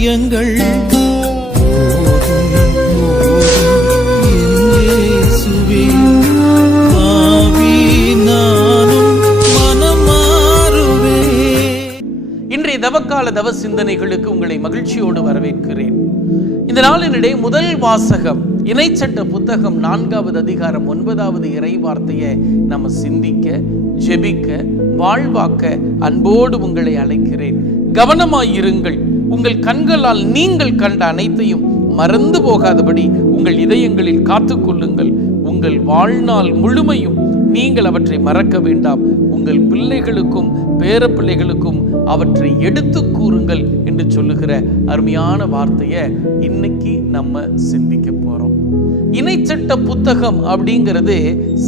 இந்த தவக்கால தவ சிந்தனைகளுக்கு உங்களை மகிழ்ச்சியோடு வரவேற்கிறேன். இந்த நாளினிடையே முதல் வாசகம் இணைச்சட்ட புத்தகம் நான்காவது அதிகாரம் ஒன்பதாவது இறை வார்த்தையை நம்ம சிந்திக்க ஜெபிக்க வாழ்வாக்க அன்போடு உங்களை அழைக்கிறேன். கவனமாயிருங்கள் உங்கள் கண்களால் நீங்கள் கண்ட அனைத்தையும் மறந்து போகாதபடி உங்கள் இதயங்களில் காத்துக்கொள்ளுங்கள் உங்கள் வாழ்நாள் முழுமையும் நீங்கள் அவற்றை மறக்க வேண்டாம். உங்கள் பிள்ளைகளுக்கும் பேர பிள்ளைகளுக்கும் அவற்றை எடுத்து கூறுங்கள் என்று சொல்லுகிற அருமையான வார்த்தையை இன்னைக்கு நம்ம சிந்திக்க போறோம். இணைச்சட்ட புத்தகம் அப்படிங்கிறது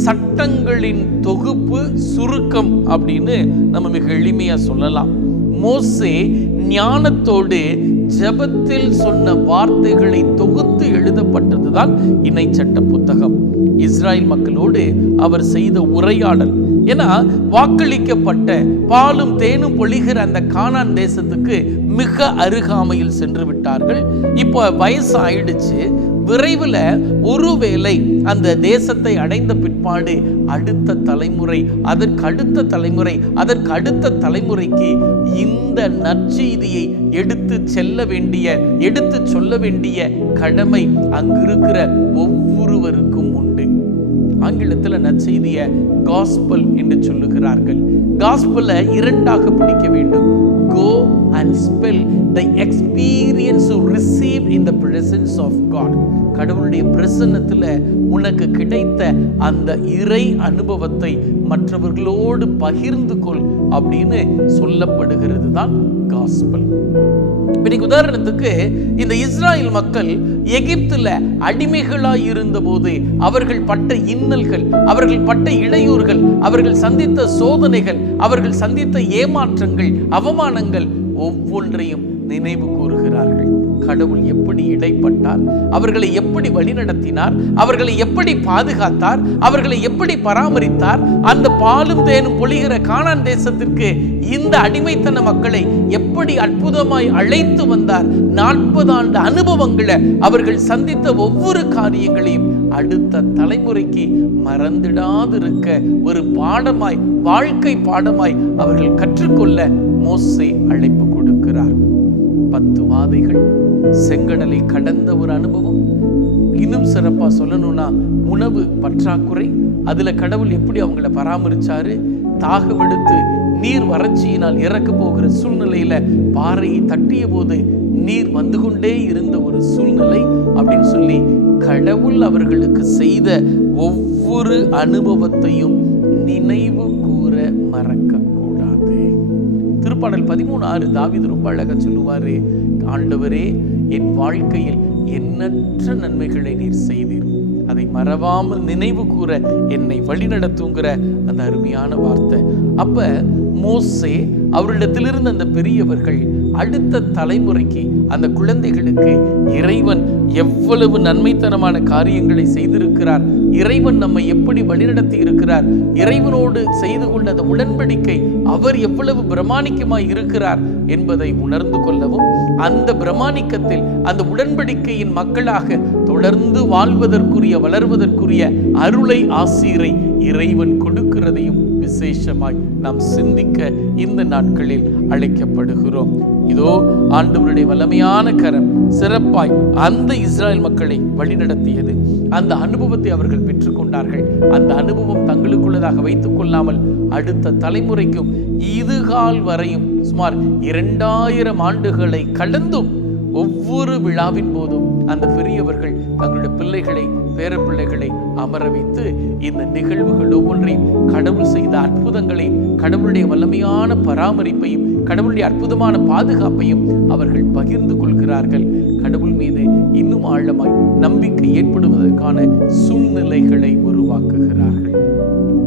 சட்டங்களின் தொகுப்பு சுருக்கம் அப்படின்னு நம்ம மிக எளிமையா சொல்லலாம். மோசே ஞானத்தோடு ஜெபத்தில் சொன்ன வார்த்தைகளை தொகுத்து எழுதப்பட்டதுதான் இணைச்சட்ட புத்தகம். இஸ்ராயல் மக்களோடு அவர் செய்த உரையாடல். ஏன்னா வாக்களிக்கப்பட்ட பாலும் தேனும் பொழிகிற அந்த கானான் தேசத்துக்கு மிக அருகாமையில் சென்று விட்டார்கள். இப்போ வயசு ஆயிடுச்சு விரைவில் ஒருவேளை அந்த தேசத்தை அடைந்த பிற்பாடு அடுத்த தலைமுறை அதற்கு அடுத்த தலைமுறை அதற்கு அடுத்த தலைமுறைக்கு இந்த நற்செய்தியை எடுத்து செல்ல வேண்டிய எடுத்து சொல்ல வேண்டிய கடமை அங்கிருக்கிற ஒவ்வொருவருக்கும் உண்டு. ஆங்கிலத்தில் நற்செய்தியை காஸ்பல் என்று சொல்லுகிறார்கள். காஸ்பலை இரண்டாக பிடிக்க வேண்டும். Go and spell the experience to receive in the presence of God கடவுளுடைய பிரசன்னத்தில் உனக்கு கிடைத்த அந்த இறை அனுபவத்தை மற்றவர்களோடு பகிர்ந்து கொள் அப்படின்னு சொல்லப்படுகிறது தான் காஸ்பல் இன்னைக்கு உதாரணத்துக்கு இந்த இஸ்ராயல் மக்கள் எகிப்துல அடிமைகளாய் இருந்தபோது அவர்கள் பட்ட இன்னல்கள் அவர்கள் பட்ட இடையூறுகள் அவர்கள் சந்தித்த சோதனைகள் அவர்கள் சந்தித்த ஏமாற்றங்கள் அவமானங்கள் ஒவ்வொன்றையும் நினைவு கூறுகிறார்கள் கடவுள் எப்படி இடைப்பட்டார்? அவர்களை எப்படி வழிநடத்தினார்? அவர்களை எப்படி பாதுகாத்தார்? அவர்களை எப்படி பராமரித்தார்? அந்த பாலும் தேனும் பொழிகிற காணான் தேசத்திற்கு இந்த அடிமைத்தன மக்களை எப்படி அற்புதமாய் அழைத்து வந்தார்? நாற்பது ஆண்டு அனுபவங்களை அவர்கள் சந்தித்த ஒவ்வொரு காரியங்களையும் அடுத்த தலைமுறைக்கு மறந்திடாதிருக்க ஒரு பாடமாய் வாழ்க்கை பாடமாய் அவர்கள் கற்றுக்கொள்ள மோசை அழைப்பு கொடுக்கிறார். பத்து வாதைகள் செங்கடலை கடந்த ஒரு அனுபவம். இன்னும் சிறப்பா சொல்லணும்னா உணவு பற்றாக்குறை. அதுல கடவுள் எப்படி அவங்கள பராமரிச்சாரு? தாகம் எடுத்து நீர் வறட்சியினால் இறக்க போகிற சூழ்நிலையில பாறையை தட்டிய போது நீர் வந்து கொண்டே இருந்த ஒரு சூழ்நிலை அப்படின்னு சொல்லி கடவுள் அவர்களுக்கு செய்த ஒவ்வொரு அனுபவத்தையும் நினைவு கூற மறக்க திருப்பாடல் பதிமூணு ஆறு தாவிது ரொம்ப அழகாக சொல்லுவார் ஆண்டவரே என் வாழ்க்கையில் எண்ணற்ற நன்மைகளை நீர் செய்தீர். அதை மறவாமல் நினைவு கூற என்னை வழிநடத்துங்கிற அந்த அருமையான வார்த்தை. அப்ப மோசே அவரிடத்திலிருந்து அந்த பெரியவர்கள் அடுத்த தலைமுறைக்கு அந்த குழந்தைகளுக்கு இறைவன் எவ்வளவு நன்மைத்தனமான காரியங்களை செய்திருக்கிறார் இறைவன் நம்மை எப்படி வழிநடத்தி இருக்கிறார்? இறைவனோடு செய்து கொண்ட அந்த உடன்படிக்கை. அவர் எவ்வளவு பிரமாணிக்கமாய் இருக்கிறார் என்பதை உணர்ந்து கொள்ளவும் அந்த பிரமாணிக்கத்தில் அந்த உடன்படிக்கையின் மக்களாக தொடர்ந்து வாழ்வதற்குரிய வளர்வதற்குரிய அருளை ஆசீரை இறைவன் கொடுக்கிறதையும் விசேஷமாய் நாம் சிந்திக்க இந்த நாட்களில் அழைக்கப்படுகிறோம். இதோ ஆண்டவருடைய வல்லமையான கரம் சிறப்பாய் அந்த இஸ்ராயல் மக்களை வழிநடத்தியது. அந்த அனுபவத்தை அவர்கள் பெற்றுக்கொண்டார்கள். அந்த அனுபவம் தங்களுக்குள்ளதாக வைத்துக் கொள்ளாமல் அடுத்த தலைமுறைக்கும் இதுகால் வரையும் சுமார் இரண்டாயிரம் ஆண்டுகளை கடந்தும் ஒவ்வொரு விழாவின் போதும் அந்த பெரியவர்கள் தங்களுடைய பிள்ளைகளை பேரப்பிள்ளைகளை அமர வைத்து இந்த நிகழ்வுகள் ஒவ்வொன்றையும் கடவுள் செய்த அற்புதங்களையும் கடவுளுடைய வல்லமையான பராமரிப்பையும் கடவுளுடைய அற்புதமான பாதுகாப்பையும் அவர்கள் பகிர்ந்து கொள்கிறார்கள். கடவுள் மீது இன்னும் ஆழமாய் நம்பிக்கை ஏற்படுவதற்கான சூழ்நிலைகளை உருவாக்குகிறார்கள்.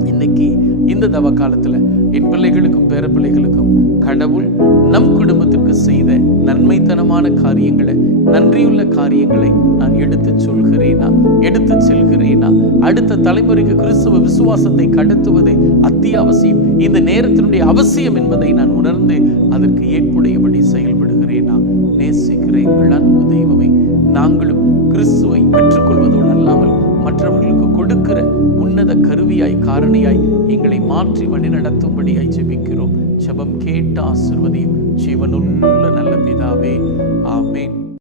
இன்னைக்கு இந்த தவ காலத்துல என் பிள்ளைகளுக்கும் பேர பிள்ளைகளுக்கும் கடவுள் நம் குடும்பத்திற்கு செய்த நன்மைத்தனமான காரியங்களை நன்றியுள்ள காரியங்களை நான் எடுத்து சொல்கிறேனா? எடுத்து செல்கிறேனா? அடுத்த தலைமுறைக்கு கிறிஸ்துவ விசுவாசத்தை கடத்துவது அத்தியாவசியம். இந்த நேரத்தினுடைய அவசியம் என்பதை நான் உணர்ந்து அதற்கு ஏற்புடையபடி செயல்படுகிறேனா? நேசிக்கிறேன் அன்பு தெய்வமே. நாங்களும் கிறிஸ்துவை பெற்றுக்கொள்வதோடு அல்லாமல் உன்னத காரணியாய் எங்களை மாற்றி வழி நடத்தும்படியாய் ஜெபிக்கிறோம். ஜெபம் கேட்டு ஆசிர்வதியும். ஜீவனுள்ள நல்ல பிதாவே ஆமேன்.